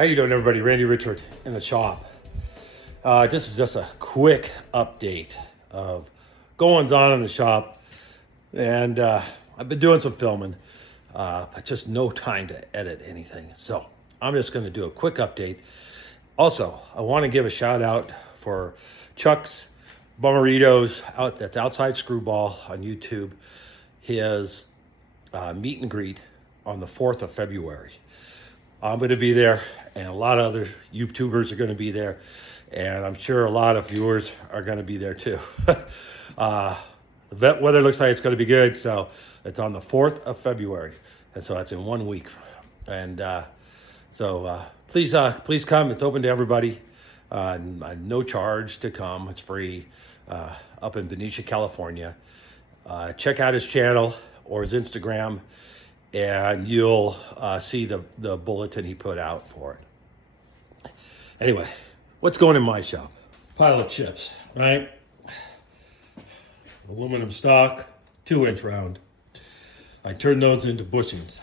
How you doing, everybody? Randy Richard in the shop. This is just a quick update of goings on in the shop, and I've been doing some filming, but just no time to edit anything. So I'm just going to do a quick update. Also, I want to give a shout out for Chuck's Bommarito's that's OutsideScrewBall on YouTube. His meet and greet on the 4th of February. I'm going to be there, and a lot of other YouTubers are going to be there, and I'm sure a lot of viewers are going to be there too. The weather looks like it's going to be good, so it's on the 4th of February, and so that's in 1 week. And please come. It's open to everybody. No charge to come. It's free. Up in Benicia, California. Check out his channel or his Instagram, and you'll see the bulletin he put out for it. Anyway, what's going in my shop? Pile of chips, right? Aluminum stock, 2-inch round. I turned those into bushings.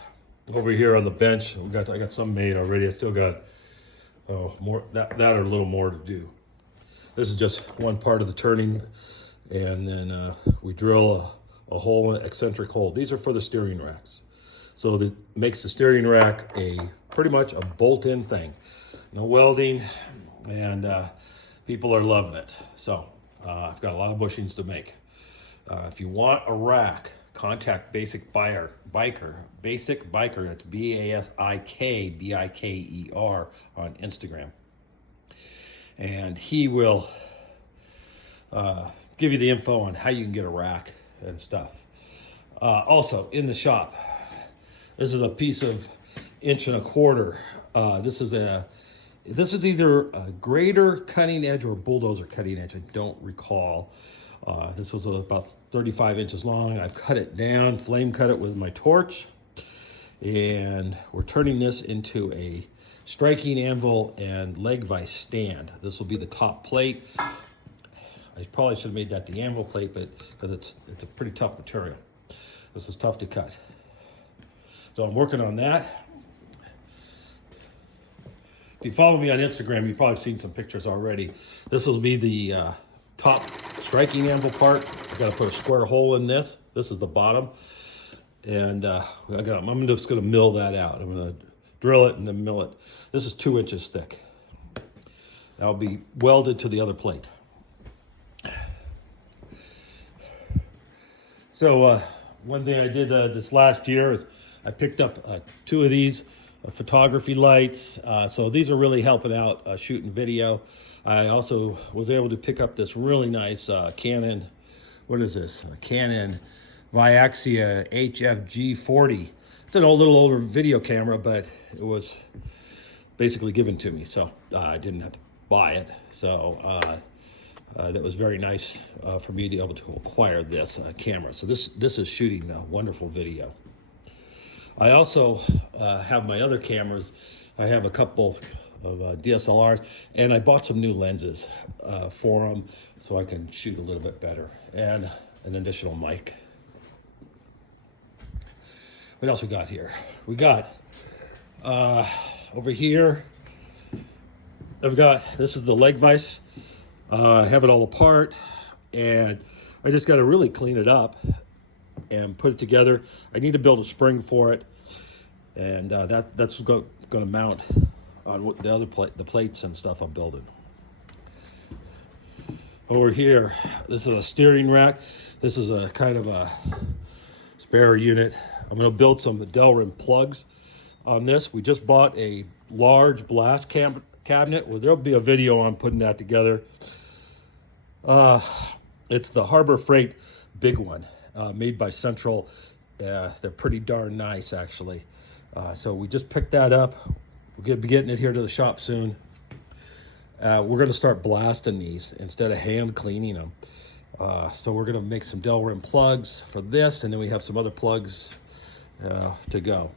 Over here on the bench, I got some made already. I still got more that or a little more to do. This is just one part of the turning, and then we drill a hole, an eccentric hole. These are for the steering racks. So that makes the steering rack pretty much a bolt-in thing. No welding, and people are loving it. So I've got a lot of bushings to make. If you want a rack, contact Basic Biker. Basic Biker, that's BASIKBIKER on Instagram. And he will give you the info on how you can get a rack and stuff. Also, in the shop, this is a piece of 1.25 inch. This is either a grater cutting edge or a bulldozer cutting edge. I don't recall. This was about 35 inches long. I've cut it down, flame cut it with my torch, and we're turning this into a striking anvil and leg vise stand. This will be the top plate. I probably should have made that the anvil plate, but because it's a pretty tough material. This is tough to cut. So I'm working on that. If you follow me on Instagram, you've probably seen some pictures already. This will be the top striking anvil part. I got to put a square hole in this. This is the bottom, and I'm just going to mill that out. I'm going to drill it and then mill it. This is 2 inches thick. That'll be welded to the other plate. So one thing I did this last year is I picked up 2 of these photography lights. So these are really helping out shooting video. I also was able to pick up this really nice Canon, what is this? Canon Vixia HFG40. It's an little older video camera, but it was basically given to me, so I didn't have to buy it. So that was very nice for me to be able to acquire this camera. So this is shooting wonderful video. I also have my other cameras. I have a couple of DSLRs, and I bought some new lenses for them so I can shoot a little bit better, and an additional mic. What else we got here? We got over here, this is the leg vise. I have it all apart, and I just got to really clean it up and put it together. I need to build a spring for it, and that's going to mount on the other the plates and stuff I'm building. Over here, this is a steering rack. This is a kind of a spare unit. I'm going to build some Delrin plugs on this. We just bought a large blast cabinet. Well, there'll be a video on putting that together. It's the Harbor Freight big one, made by Central. They're pretty darn nice, actually. So we just picked that up. We're going to be getting it here to the shop soon. We're going to start blasting these instead of hand cleaning them. So we're going to make some Delrin plugs for this, and then we have some other plugs to go.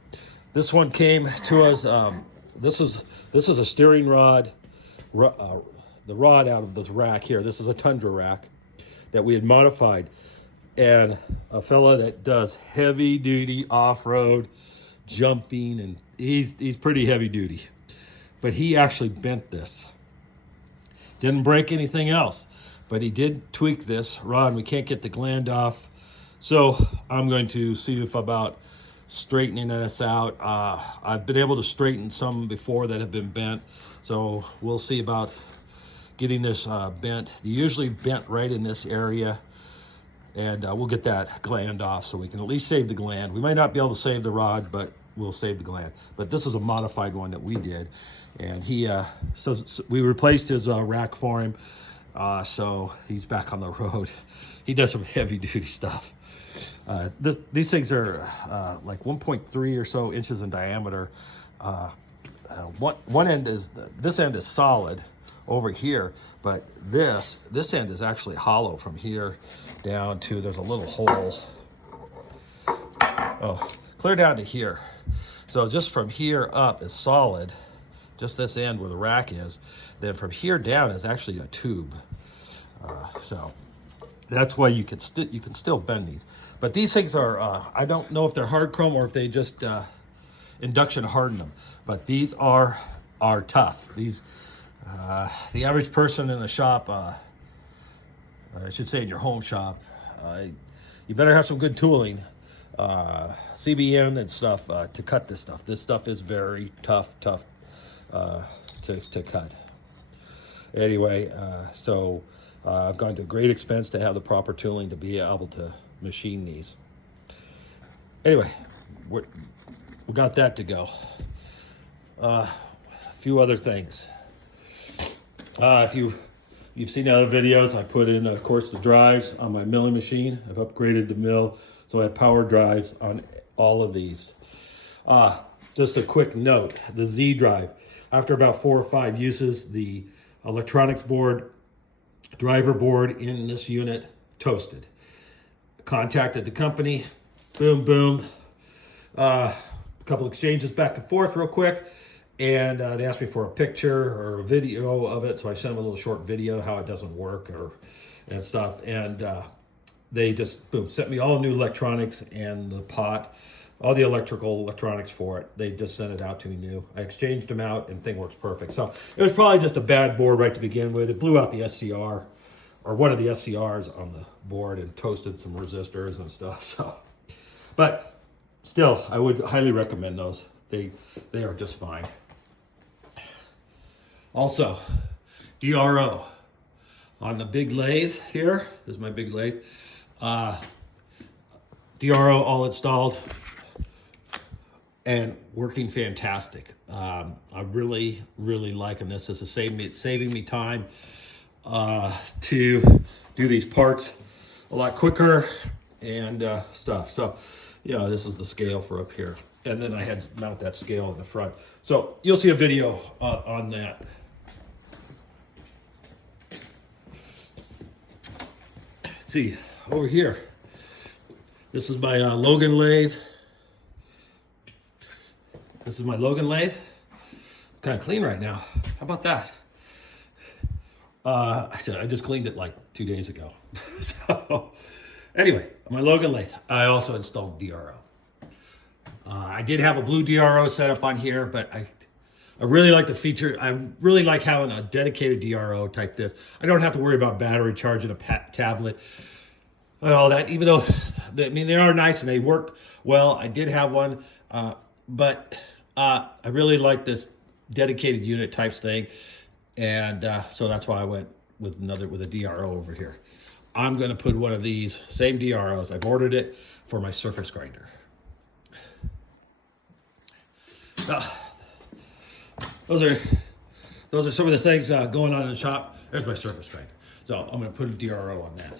This one came to us. This is a steering rod, the rod out of this rack here. This is a Tundra rack that we had modified, and a fella that does heavy duty off-road jumping, and he's pretty heavy duty. but he actually bent this. Didn't break anything else, but he did tweak this rod. We can't get the gland off, so I'm going to see if about straightening this out. I've been able to straighten some before that have been bent, so we'll see about getting this bent. They usually bent right in this area, and we'll get that gland off so we can at least save the gland. We might not be able to save the rod, but we'll save the gland. But this is a modified one that we did, and he so we replaced his rack for him, so he's back on the road. He does some heavy duty stuff. These things are like 1.3 or so inches in diameter. One end is, this end is solid over here, but this end is actually hollow from here down to, there's a little hole. Oh, clear down to here. So just from here up is solid, just this end where the rack is. Then from here down is actually a tube. So that's why you can still bend these. But these things are, I don't know if they're hard chrome or if they just induction harden them. But these are tough. These, the average person in a shop, I should say in your home shop, you better have some good tooling, CBN and stuff, to cut this stuff. This stuff is very tough to cut. Anyway, so I've gone to great expense to have the proper tooling to be able to machine these. Anyway, we got that to go. A few other things. If you've seen other videos, I put in, of course, the drives on my milling machine. I've upgraded the mill, so I have power drives on all of these. Just a quick note, the Z drive. After about 4 or 5 uses, the electronics board, driver board in this unit toasted. Contacted the company, boom, boom. A couple exchanges back and forth real quick, and they asked me for a picture or a video of it, so I sent them a little short video how it doesn't work and stuff, and they just, boom, sent me all new electronics and the pot, all the electronics for it. They just sent it out to me new. I exchanged them out and thing works perfect. So it was probably just a bad board right to begin with. It blew out the SCR, or one of the SCRs on the board, and toasted some resistors and stuff. So, but still, I would highly recommend those. They are just fine. Also, DRO on the big lathe here. This is my big lathe. DRO all installed and working fantastic. I'm really liking this. This is saving me time to do these parts a lot quicker and stuff. So, you know, this is the scale for up here. And then I had to mount that scale in the front. So you'll see a video on that. Let's see, over here. This is my Logan lathe. This is my Logan lathe. Kind of clean right now. How about that? I just cleaned it like 2 days ago. So anyway, my Logan lathe. I also installed DRO. I did have a blue DRO set up on here, but I really like the feature. I really like having a dedicated DRO type this. I don't have to worry about battery charging a tablet and all that, even though, I mean, they are nice and they work well. I did have one, but I really like this dedicated unit types thing. And so that's why I went with a DRO over here. I'm gonna put one of these same DROs. I've ordered it for my surface grinder. Those are some of the things going on in the shop. There's my surface grinder. So I'm gonna put a DRO on that.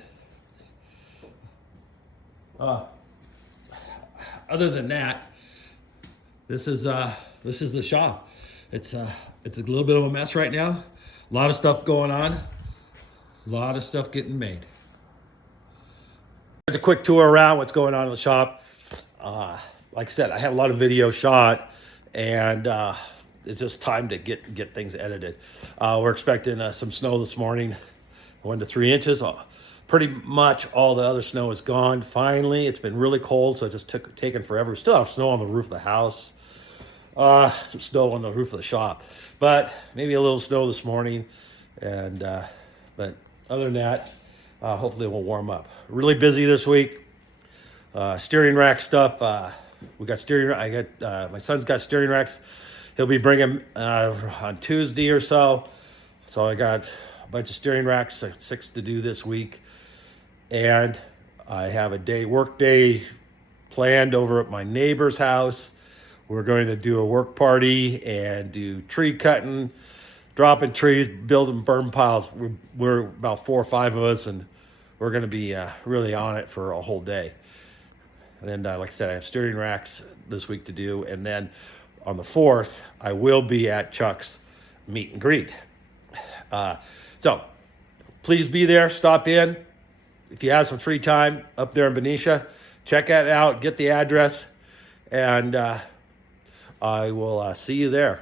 Other than that, this is the shop. It's a little bit of a mess right now. A lot of stuff going on. A lot of stuff getting made. It's a quick tour around what's going on in the shop. Like I said, I have a lot of video shot, and it's just time to get things edited. We're expecting some snow this morning, 1 to 3 inches. Pretty much all the other snow is gone. Finally, it's been really cold, so it just taken forever. We still have snow on the roof of the house. Some snow on the roof of the shop, but maybe a little snow this morning. And but other than that, hopefully it will warm up. Really busy this week. Steering rack stuff. We got steering. I got my son's got steering racks. He'll be bringing on Tuesday or so. So I got a bunch of steering racks, 6 to do this week, and I have a work day planned over at my neighbor's house. We're going to do a work party and do tree cutting, dropping trees, building burn piles. We're about 4 or 5 of us, and we're going to be really on it for a whole day. And then, like I said, I have steering racks this week to do. And then on the 4th, I will be at Chuck's meet and greet. So please be there, stop in. If you have some free time up there in Benicia, check it out, get the address, and I will see you there.